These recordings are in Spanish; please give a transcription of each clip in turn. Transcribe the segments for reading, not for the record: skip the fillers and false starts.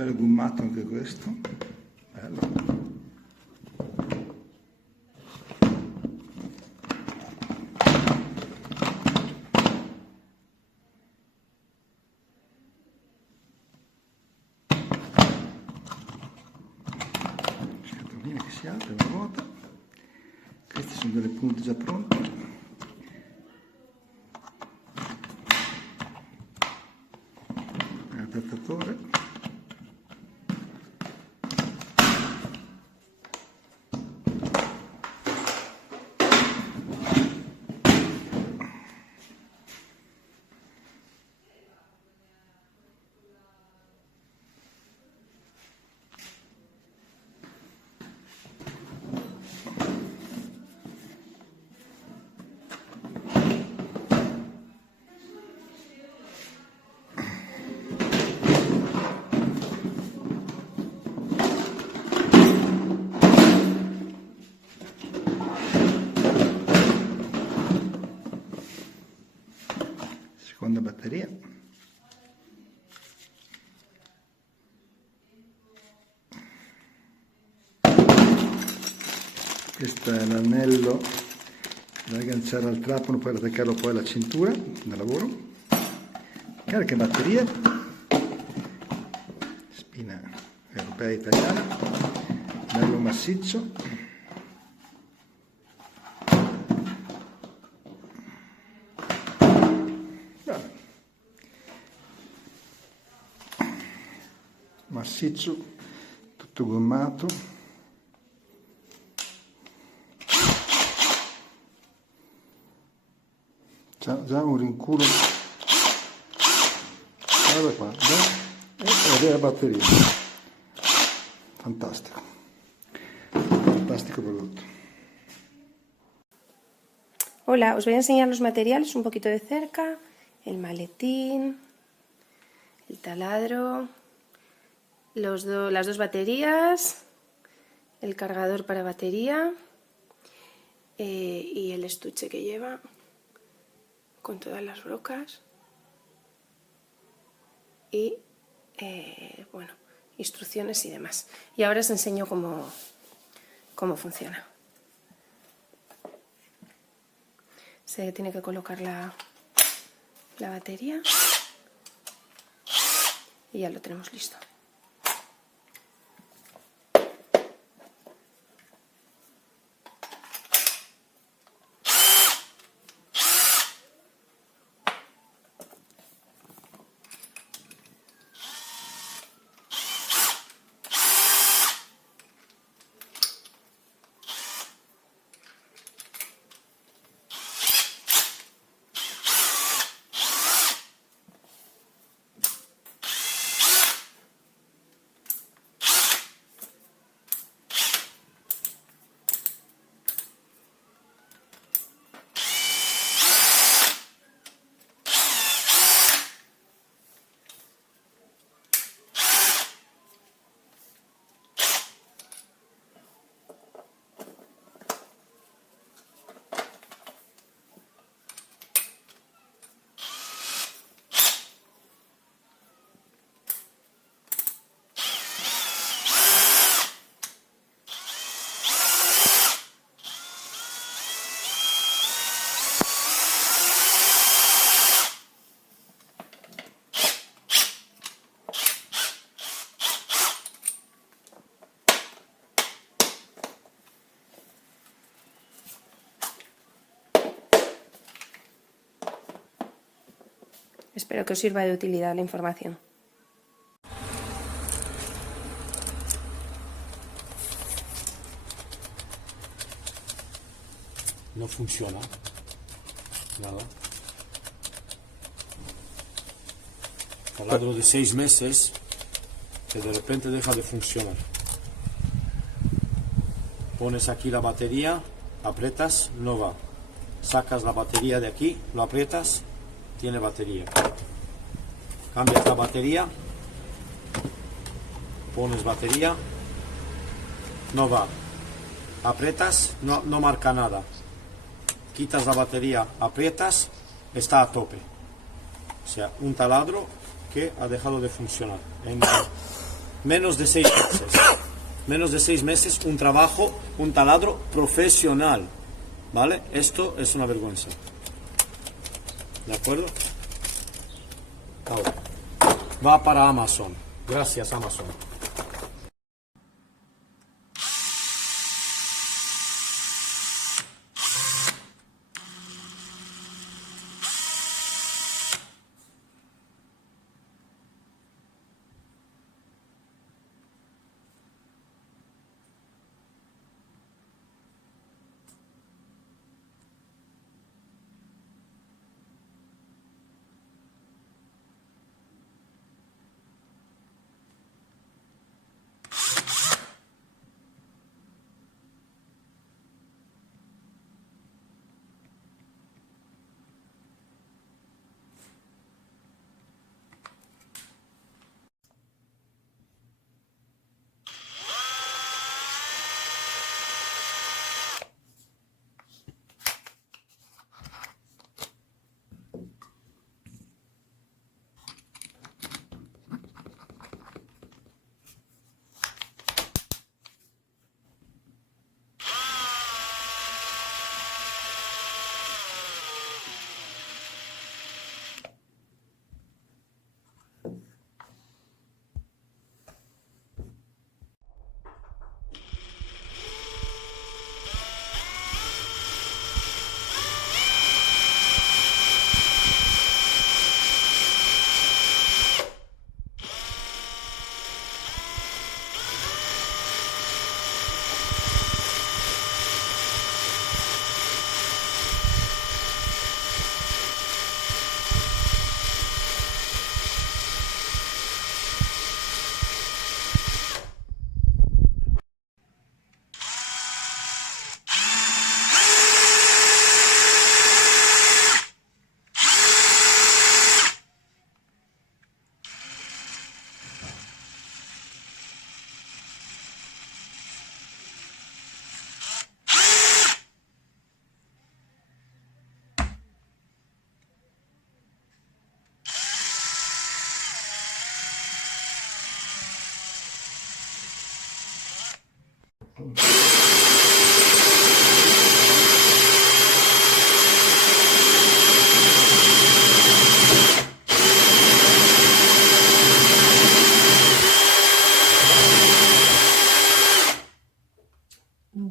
bello gommato anche questo, bello. Scatolina che si apre, una ruota. Queste sono delle punte già pronte. Adattatore. Seconda batteria. Questo è l'anello da agganciare al trapano per attaccarlo poi alla cintura da lavoro. Carica batterie, spina europea italiana, bello massiccio. Massiccio, tutto gommato. Già un rinculo. Guarda qua, ed è la batteria. Fantastico. Fantástico producto. Hola, os voy a enseñar los materiales un poquito de cerca. El maletín, el taladro, las dos baterías, el cargador para batería y el estuche que lleva con todas las brocas y bueno, instrucciones y demás. Y ahora os enseño cómo funciona. Se tiene que colocar la batería y ya lo tenemos listo. Espero que os sirva de utilidad la información. No funciona nada. Taladro de 6 meses que de repente deja de funcionar. Pones aquí la batería, aprietas, no va. Sacas la batería de aquí, lo aprietas, tiene batería. Cambias la batería, pones batería, no va. Aprietas, no marca nada. Quitas la batería, aprietas, está a tope. O sea, un taladro que ha dejado de funcionar Menos de 6 meses. Menos de 6 meses, un trabajo, un taladro profesional. ¿Vale? Esto es una vergüenza. ¿De acuerdo? Ahora, va para Amazon. Gracias, Amazon.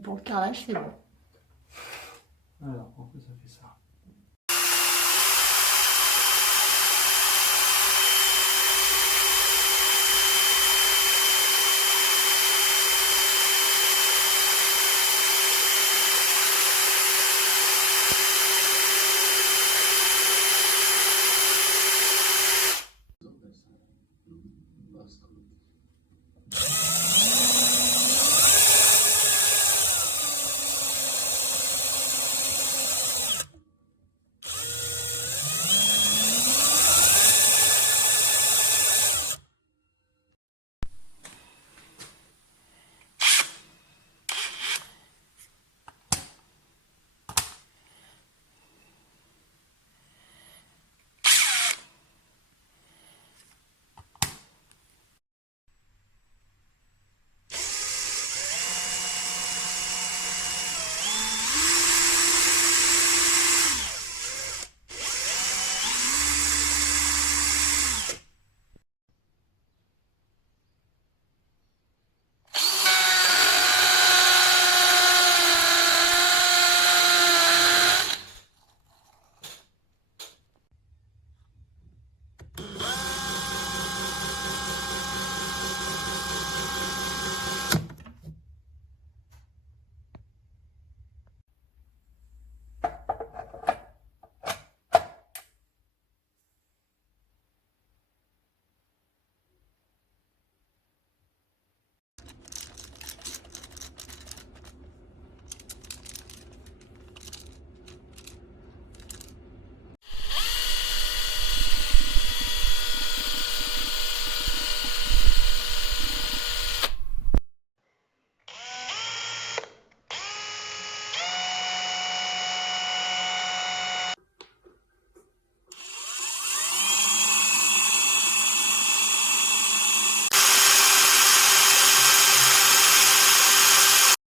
Pour le carrelage, c'est bon. Alors, pourquoi ça fait ça?